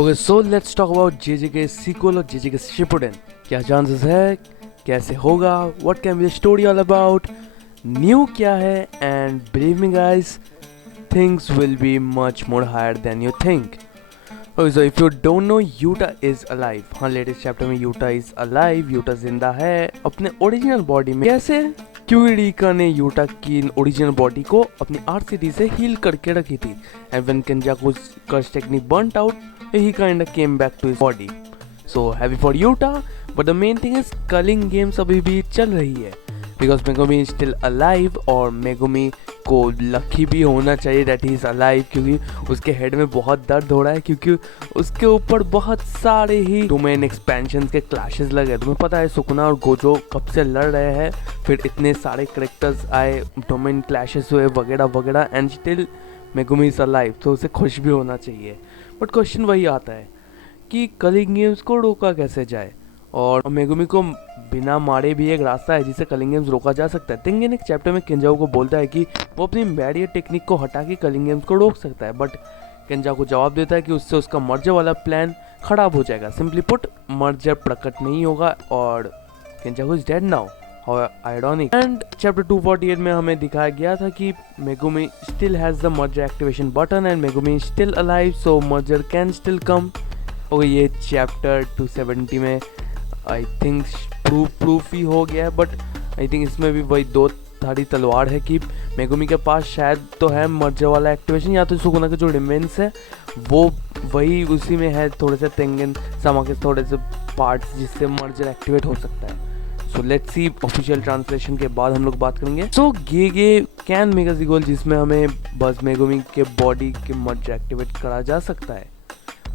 Okay so let's talk about JJ K sequel और JJ K Shippuden. क्या chances है, कैसे होगा, what can be the story all about, new क्या है, and believe me guys, things will be much more higher than you think. Okay so if you don't know, Yuta is alive. हाँ, latest chapter में Yuta is alive, Yuta जिंदा है अपने original body में। कैसे? क्योंकि रीका ने Utah की ओरिजिनल बॉडी को अपनी आरसीडी से हील करके रखी थी, and when Kenjaku's curse technique burnt out, he kinda came back to his body. So happy for Yuta, but the main thing is culling games अभी भी चल रही है because Megumi is still alive, और Megumi को lucky भी होना चाहिए that he is alive, क्योंकि उसके हेड में बहुत दर्द हो रहा है, क्योंकि उसके ऊपर बहुत सारे ही डोमेन एक्सपेंशंस के क्लैशेस लगे। तुम्हें पता है सुकुना और गोजो कब से लड़ रहे हैं, फिर इतने सारे करेक्टर्स आए, डोमेन क्लैशेस हुए वगैरह वगैरह, and still Megumi is alive, तो उसे खुश भी होना चाहिए। बट क्वेश्चन वही आता है कि कलिंग गेम्स को रोका कैसे जाए, और मेगुमी को बिना मारे भी एक रास्ता है जिससे कलिंग गेम्स रोका जा सकता है। तेंगेन एक चैप्टर में केंजाओ को बोलता है कि वो अपनी बैरियर टेक्निक को हटा के कलिंग गेम्स को रोक सकता है, बट केंजाओ को जवाब देता है कि उससे उसका मर्जर वाला प्लान खराब हो जाएगा। सिंपली पुट, मर्जर प्रकट नहीं होगा और Kenjaku is dead now. How ironic. And chapter 248 में हमें दिखाया गया था कि Megumi still has the merger activation button and Megumi is still alive, so merger can still come. और ये chapter 270 में I think proof ही हो गया है, but I think इसमें भी वही दो धारी तलवार है कि Megumi के पास शायद तो है मर्जर वाला एक्टिवेशन, या तो सुकुना के जो रिमेन्स है वो वही उसी में है, थोड़े से तेंगेन समा के थोड़े से पार्ट्स जिससे मर्जर एक्टिवेट हो सकता है। So let's see, official translation के बाद हम लोग बात करेंगे। सो गेगे कैन मेक अ सीक्वल जिसमें हमें बस मेगुमी के बॉडी के मर्ज एक्टिवेट करा जा सकता है,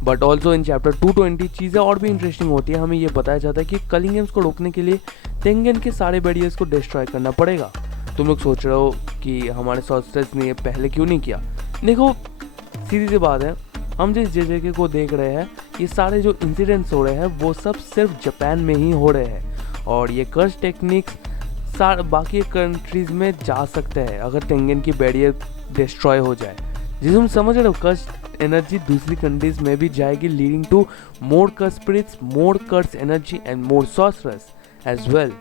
बट ऑल्सो इन चैप्टर 220 चीज़ें और भी इंटरेस्टिंग होती है। हमें ये बताया जाता है कि कलिंग गेम्स को रोकने के लिए तेंगेन के सारे बैरियर्स को डिस्ट्रॉय करना पड़ेगा। तुम लोग सोच रहे हो कि हमारे सॉर्सरेस ने ये पहले क्यों नहीं किया। देखो, सीधी सी बात है, हम जिस जेजेके को देख रहे हैं, ये सारे जो इंसिडेंट्स हो रहे हैं वो सब सिर्फ जापान में ही हो रहे हैं, और ये कर्स टेक्निक्स बाकी कंट्रीज में जा सकते हैं अगर तेंगेन की बैरियर डिस्ट्रॉय हो जाए। जिसे तुम समझ रहे हो, कर्स एनर्जी दूसरी कंट्रीज में भी जाएगी, leading to more curse spirits, more curse energy and more sorcerers as well.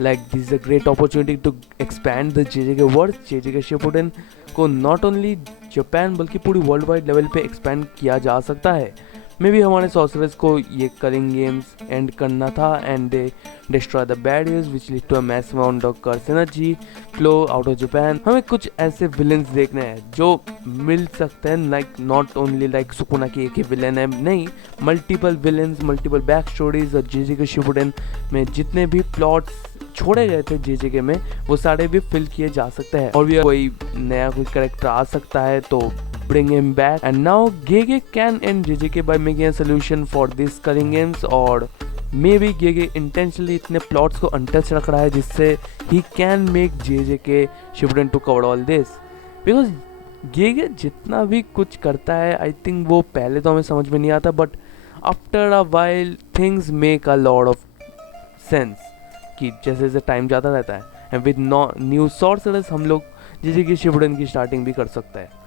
Like this is a great opportunity to expand the JJK world. JJK Shippuden को नॉट ओनली जापान बल्कि पूरी worldwide level पे expand किया जा सकता है। मे भी हमारे सॉर्सरर्स को ये कलिंग गेम्स एंड करना था, and they destroy the barriers which lead to a massive amount of curse energy flow out of Japan. हमें कुछ ऐसे विलेंस देखने हैं जो मिल सकते हैं, like not only like Sukuna की एक ही विलेन है, नहीं, multiple villains, multiple backstories. और जेजेके शिपुडेन में जितने भी प्लॉट्स छोड़े गए थे जेजेके में, वो सारे भी फिल किए जा सकते हैं, और भी कोई नया कोई कैरेक्टर आ सकता है तो bring him back. And now Gege can end JJK by making a solution for these culling games, और maybe Gege intentionally इतने plots को untouched रख रहा है जिससे he can make JJK Shippuden to cover all this, because Gege जितना भी कुछ करता है I think वो पहले तो हमें समझ में नहीं आता, but after a while things make a lot of sense कि जैसे जैसे टाइम जाता रहता है, and with new sorcerers हम लोग JJK Shippuden की स्टार्टिंग भी कर सकते हैं।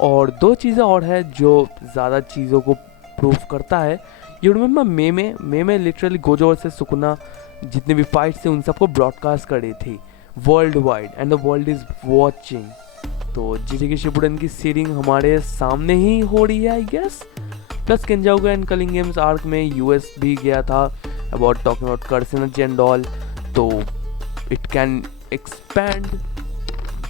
और दो चीज़ें और है जो ज़्यादा चीज़ों को प्रूफ करता है। You remember meme literally Gojo और से सुकुना जितने भी फाइट्स थे उन सबको ब्रॉडकास्ट कर रही थी world wide, and the world is watching. तो जेजेके शिपुडेन की सीरीज हमारे सामने ही हो रही है I guess. Plus Kenjaku and culling games arc में यूएस भी गया था about talking about curse energy and all, तो it can expand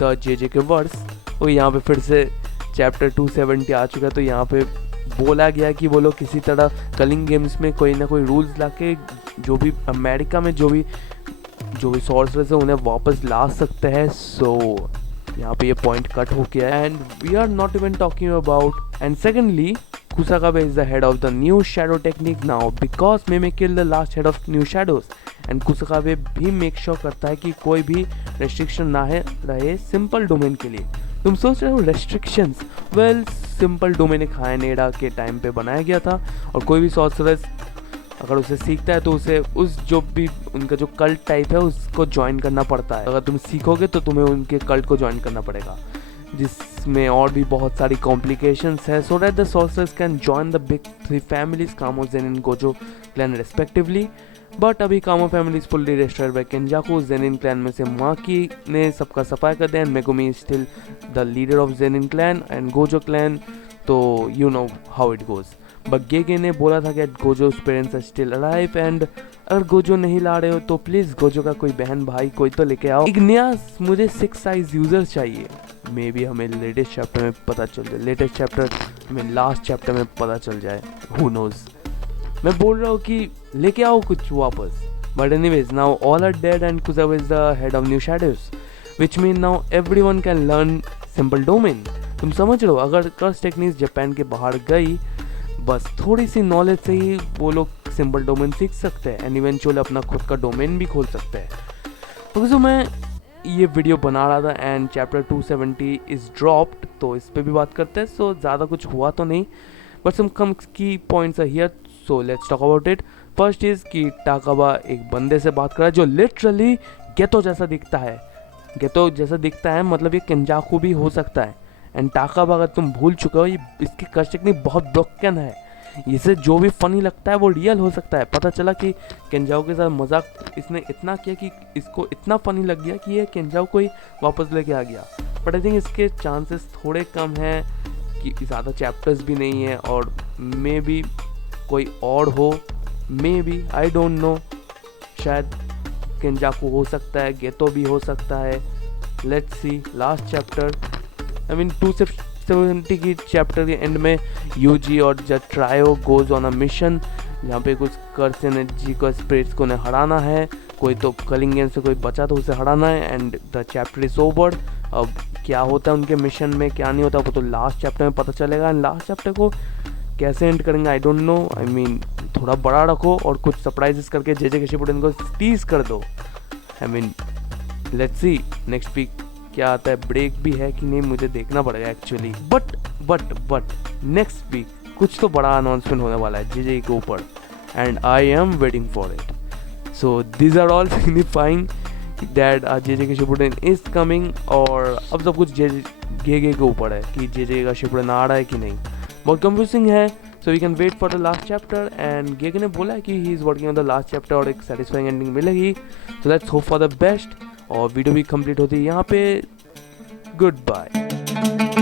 the JJK verse. और यहाँ पे फिर से चैप्टर 270 आ चुका है, तो यहाँ पे बोला गया कि वो लोग किसी तरह कलिंग गेम्स में कोई ना कोई रूल्स लाके जो भी अमेरिका में जो भी सॉर्सरर्स है उन्हें वापस ला सकते हैं। सो यहाँ पे ये पॉइंट कट हो गया है, and we are not even talking about. And secondly, Kusakabe is the head of the new shadow technique now because may kill the last head of new shadows, and Kusakabe भी make sure करता है कि कोई भी restriction ना रहे simple domain के लिए। तुम सोच रहे हो रेस्ट्रिक्शंस, वेल सिंपल डोमेन खायनेडा के टाइम पे बनाया गया था, और कोई भी सॉर्सरर्स अगर उसे सीखता है तो उसे उस जो भी उनका जो कल्ट टाइप है उसको ज्वाइन करना पड़ता है। अगर तुम सीखोगे तो तुम्हें उनके कल्ट को ज्वाइन करना पड़ेगा। जिसमें और भी बहुत सारी कॉम्प्लिकेशंस है, so that the sorcerers can join the big three families Kamo, Zenin, Gojo clan respectively. But अभी Kamo family is fully destroyed by Kenjaku. Zenin clan में से माकी ने सबका सफाया कर दिया and Megumi is still the leader of Zenin clan and Gojo clan, तो you know how it goes. But Gege ने बोला था कि Gojo's parents are still alive and अगर गोजो नहीं ला रहे हो तो प्लीज़ गोजो का कोई बहन भाई कोई तो लेके आओ। इग्नियास, मुझे 6 साइज यूजर्स चाहिए। मे बी हमें लेटेस्ट चैप्टर में पता चल जाए, लेटेस्ट चैप्टर हमें लास्ट चैप्टर में पता चल जाए, हु नोज। मैं बोल रहा हूँ कि लेके आओ कुछ वापस। But anyways, now all are dead and Kujawa is the head of new shadows, which mean now everyone can learn simple domain. तुम समझ रहे हो, अगर कर्स टेक्निक्स जापान के बाहर गई, बस थोड़ी सी नॉलेज से ही वो लोग सिंपल डोमेन सीख सकते हैं एंड इवेंचुअली अपना खुद का डोमेन भी खोल सकते हैं। तो जो मैं ये वीडियो बना रहा था एंड चैप्टर 270 इज़ ड्रॉप्ड, तो इस पे भी बात करते हैं। सो ज़्यादा कुछ हुआ तो नहीं, बट सम कम की points are here, so let's talk about it. First is कि टाकाबा एक बंदे से बात कर रहा है जो लिटरली गेतो जैसा दिखता है। गेतो जैसा दिखता है मतलब ये केंजाकू भी हो सकता है। एंड टाकाबा, अगर तुम भूल चुके हो, ये इसकी कर्स टेक्निक बहुत ब्रोकन है। इसे जो भी फनी लगता है वो रियल हो सकता है। पता चला कि केंजाओ के साथ मजाक इसने इतना किया कि इसको इतना फनी लग गया कि ये केंजाओ को ही वापस लेके आ गया। बट आई थिंक इसके चांसेस थोड़े कम हैं कि ज़्यादा चैप्टर्स भी नहीं है और मे बी कोई और हो, may be, I don't know. शायद केंजाकू हो सकता है, गेतो भी हो सकता है। Let's see last chapter, I mean 270 की चैप्टर के एंड में यूजी और जट्रायो गोज ऑन अ मिशन, जहाँ पे कुछ कर्स एनर्जी को स्पिरिट्स को हराना है। कोई तो कलिंगन से कोई बचा तो उसे हराना है and the chapter is over. अब क्या होता है उनके मिशन में, क्या नहीं होता, वो तो लास्ट चैप्टर में पता चलेगा। एंड लास्ट चैप्टर को कैसे एंड करेंगे I don't know. I mean थोड़ा बड़ा रखो और कुछ सरप्राइजेस करके जेजे शिपुडेन को टीज कर दो। I mean let's see next week क्या आता है, ब्रेक भी है कि नहीं मुझे देखना पड़ेगा एक्चुअली। बट नेक्स्ट वीक कुछ तो बड़ा अनाउंसमेंट होने वाला है जेजे के ऊपर and I am waiting for it. So this are all signifying that JJ K Shippuden is coming. और अब सब कुछ गेगे के ऊपर है कि जेजे का शिपुडेन आ रहा है कि नहीं। बहुत कंफ्यूजिंग है, so we can wait for the last chapter. And Gege ने बोला है कि he is working on the last chapter और एक सेटिस्फाइंग एंडिंग मिलेगी। So let's hope for the best. और वीडियो भी कंप्लीट होती है यहाँ पे। Good bye.